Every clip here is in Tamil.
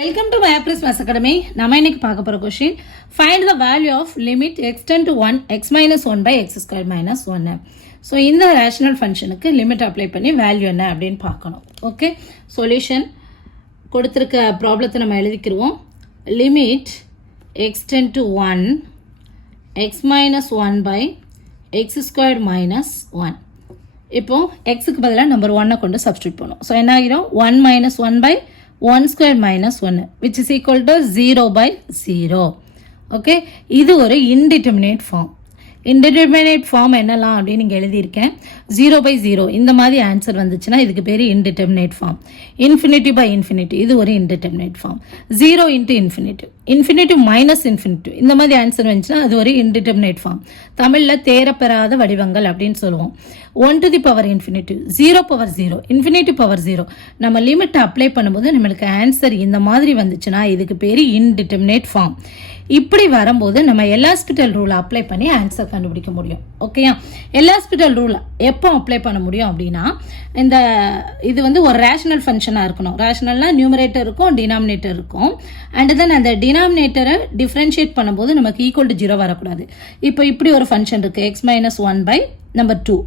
Welcome to MyAppris Maths Academy. நம்ம இன்னைக்கு பார்க்க போற question find the value of limit x tend to 1 x minus 1 by x squared minus 1. So இந்த rational functionக்கு லிமிட் அப்ளை பண்ணி வேல்யூ என்ன அப்படினு பார்க்கணும். ஓகே சொல்யூஷன் கொடுத்திருக்க ப்ராப்ளத்தை நம்ம எழுதிக்கிறோம். Limit x tend to 1 x minus 1 by x squared minus 1. இப்போ x க்கு பதிலா நம்பர் 1 கொண்டு சப்ஸ்டிட்யூட் பண்ணுவோம். சோ என்ன ஆகிரும் 1 minus 1 by 1 square minus 1 which is equal to 0 by 0. Okay, இது ஒரு indeterminate form. Indeterminate form என்னலாம் அப்படின்னு இங்கே எழுதியிருக்கேன் 0 by 0 இந்த மாதிரி ஆன்சர் வந்துச்சுன்னா இதுக்கு பேர் indeterminate form. Infinity by infinity இது ஒரு indeterminate form. 0 into infinity infinity minus infinity இந்த மாதிரி ஆன்சர் வந்துச்சுன்னா அது ஒரு indeterminate form. தமிழில் தேரப்பெறாத வடிவங்கள் அப்படின்னு சொல்லுவோம். 1 to the power infinity 0 power 0 infinity power 0 நம்ம லிமிட் அப்ளை பண்ணும்போது நம்மளுக்கு ஆன்சர் இந்த மாதிரி வந்துச்சுன்னா இதுக்கு பேர் indeterminate form. இப்படி வரும்போது நம்ம எல்ஹாஸ்பிட்டல் ரூல் அப்ளை பண்ணி ஆன்சர் கண்டுபிடிக்க முடியும். ஓகேயா, எல்ஹாஸ்பிட்டல் ரூல் எப்போ அப்ளை பண்ண முடியும் அப்படின்னா இந்த இது வந்து ஒரு ரேஷனல் ஃபங்க்ஷனாக இருக்கணும். ரேஷனல்னா நியூமரேட்டர் இருக்கும் டினாமினேட்டர் இருக்கும். அண்ட் தென் அந்த டினாமினேட்டரை டிஃப்ரென்ஷியேட் பண்ணும்போது நமக்கு ஈக்குவல் டு 0 வரக்கூடாது. இப்போ இப்படி ஒரு ஃபங்க்ஷன் இருக்குது x minus 1 by நம்பர் 2.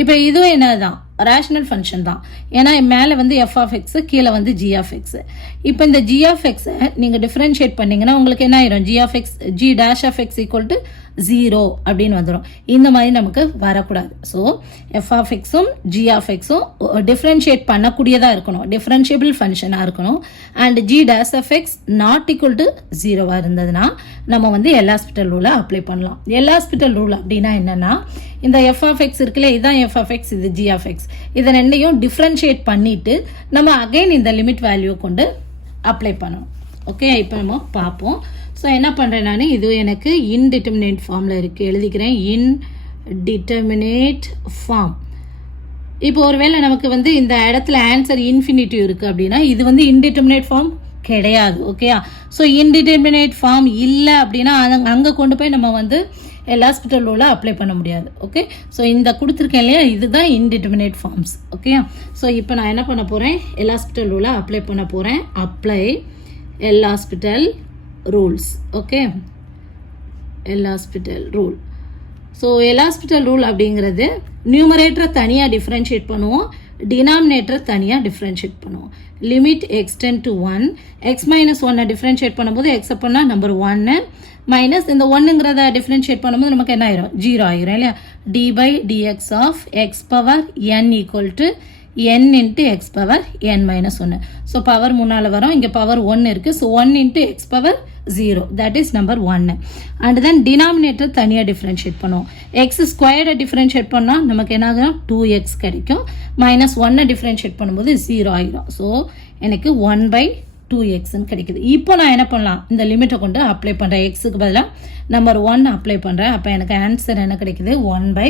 இப்போ இதுவும் என்னதான் ரேஷனல் ஃபங்க்ஷன் தான். ஏன்னா மேலே வந்து எஃப் ஆஃப் எக்ஸு கீழே வந்து ஜி ஆஃப் எக்ஸு. இப்போ இந்த ஜி ஆஃப் எக்ஸை நீங்கள் டிஃப்ரென்ஷியேட் பண்ணிங்கன்னா உங்களுக்கு என்ன ஆயிரும் G of X G dash of X equal to 0 அப்படின்னு வந்துடும். இந்த மாதிரி நமக்கு வரக்கூடாது. ஸோ எஃப் ஆஃப் எக்ஸும் ஜி ஆஃப் எக்ஸும் டிஃப்ரென்ஷியேட் பண்ணக்கூடியதாக இருக்கணும், டிஃப்ரென்ஷியபிள் ஃபங்க்ஷனாக இருக்கணும். And G dash of X not equal to 0 இருந்ததுன்னா நம்ம வந்து எல்ஹாஸ்பிட்டல் ரூலை அப்ளை பண்ணலாம். எல்ஹாஸ்பிட்டல் ரூல் அப்படின்னா என்னென்னா இந்த எஃப் ஆஃப் எக்ஸ் இருக்குல்ல இதுதான் எஃப் ஆஃப் எக்ஸ் இது ஜி ஆஃப் எக்ஸ் இதை ரெண்டையும் டிஃப்ரென்ஷியேட் பண்ணிவிட்டு நம்ம அகைன் இந்த லிமிட் வேல்யூ கொண்டு அப்ளை பண்ணணும். ஓகே, இப்போ நம்ம பார்ப்போம். ஸோ என்ன பண்ணுறேன் நான் இது எனக்கு இன்டிட்டர்மினேட் ஃபார்மில் இருக்குது எழுதிக்கிறேன். Indeterminate form. இப்போ ஒருவேளை நமக்கு வந்து இந்த இடத்துல ஆன்சர் இன்ஃபினிட்டிவ் இருக்குது அப்படின்னா இது வந்து இன்டிட்டர்மினேட் ஃபார்ம் கிடையாது. ஓகேயா, ஸோ இன்டிட்டர்மினேட் ஃபார்ம் இல்லை அப்படின்னா அங்கே கொண்டு போய் நம்ம வந்து எல்ஹாஸ்பிட்டல் ரூலை அப்ளை பண்ண முடியாது. ஓகே, ஸோ இந்த கொடுத்துருக்கேன் இல்லையா இதுதான் இன்டிட்டர்மினேட் ஃபார்ம்ஸ். ஓகேயா, ஸோ இப்போ நான் என்ன பண்ண போகிறேன் எல்ஹாஸ்பிட்டல் ரூலை அப்ளை பண்ண போகிறேன். Apply L'Hospital rules. Okay, L'Hospital rule. So L'Hospital rule அப்படிங்கிறது நியூமரேட்டரை தனியாக டிஃப்ரென்ஷியேட் பண்ணுவோம், டினாமினேட்டரை தனியாக டிஃப்ரென்ஷியேட் பண்ணுவோம். Limit X ten to 1 X minus 1 differentiate பண்ணும்போது எக்ஸப்ட் பண்ணால் நம்பர் 1 மைனஸ் இந்த 1ங்கிறத டிஃப்ரென்ஷியேட் பண்ணும்போது நமக்கு என்ன ஆயிரும் 0 ஆயிரும் இல்லையா. D by dx of x power n equal to n into x power n minus 1. So power முன்னால் வரும், இங்கே பவர் 1 இருக்குது. So 1 into x power 0 that is number 1. And then denominator தனியாக டிஃப்ரென்ஷியேட் பண்ணுவோம். எக்ஸ் ஸ்கொயர்டை டிஃப்ரென்ஷியேட் பண்ணால் நமக்கு என்ன ஆகும் 2x கிடைக்கும். மைனஸ் 1 டிஃப்ரென்ஷியேட் பண்ணும்போது 0 ஆகிடும். ஸோ எனக்கு 1 by 2xன்னு கிடைக்குது. இப்போ நான் என்ன பண்ணலாம் இந்த லிமிட்டை கொண்டு அப்ளை பண்ணுறேன். எக்ஸுக்கு பதிலாக நம்பர் 1 அப்ளை பண்ணுறேன். அப்போ எனக்கு ஆன்சர் என்ன கிடைக்குது 1 by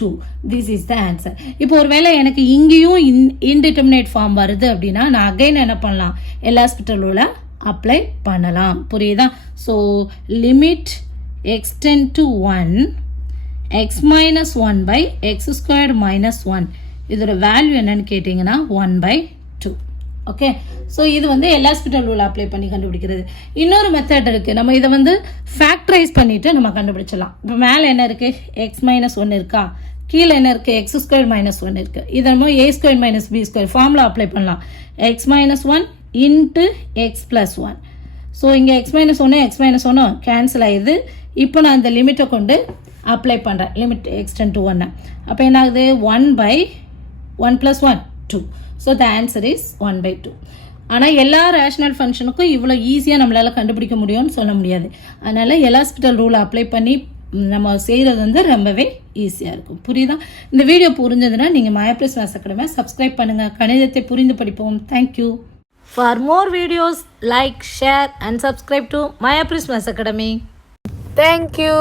2. This is the answer. இப்போ ஒருவேளை எனக்கு இங்கேயும் இன்டிட்டர்மினேட் ஃபார்ம் வருது அப்படின்னா நான் அகைன் என்ன பண்ணலாம் எல்ஹாஸ்பிட்டல் ரூலை அப்ளை பண்ணலாம். புரியுதா? So limit X ten to 1 X minus 1 by x squared minus 1 இதோட வேல்யூ என்னன்னு கேட்டிங்கன்னா 1 by 2. ஓகே, ஸோ இது வந்து எல்ஹாஸ்பிட்டல் ரூல் அப்ளை பண்ணி கண்டுபிடிக்கிறது. இன்னொரு மெத்தட் இருக்குது, நம்ம இதை வந்து ஃபேக்டரைஸ் பண்ணிவிட்டு நம்ம கண்டுபிடிச்சலாம். இப்போ மேலே என்ன இருக்குது எக்ஸ் மைனஸ் 1 இருக்கா, கீழே என்ன இருக்குது எக்ஸ் ஸ்கொயர் மைனஸ் 1 இருக்குது. இதை நம்ம A square minus B square formula apply பண்ணலாம். X minus 1 into X plus 1. So இங்கே எக்ஸ் மைனஸ் 1 கேன்சல் ஆகிடுது. இப்போ நான் இந்த லிமிட்டை கொண்டு அப்ளை பண்ணுறேன். லிமிட் எக்ஸ் டென் டு 1 அப்போ என்ன ஆகுது 1 by 1 plus 1 2. So the answer is 1 by 2. ஆனால் எல்லா ரேஷனல் ஃபங்க்ஷனுக்கும் இவ்வளோ ஈஸியாக நம்மளால் கண்டுபிடிக்க முடியும்னு சொல்ல முடியாது. அதனால் எல்ஹாஸ்பிட்டல் ரூலை அப்ளை பண்ணி நம்ம செய்கிறது வந்து ரொம்பவே ஈஸியாக இருக்கும். புரியுதா? இந்த வீடியோ புரிஞ்சதுன்னா நீங்கள் MyAppris Maths Academy சப்ஸ்கிரைப் பண்ணுங்கள். கணிதத்தை புரிந்து படிப்போம். Thank you. For more videos like share and subscribe to MyAppris Maths Academy. Thank you.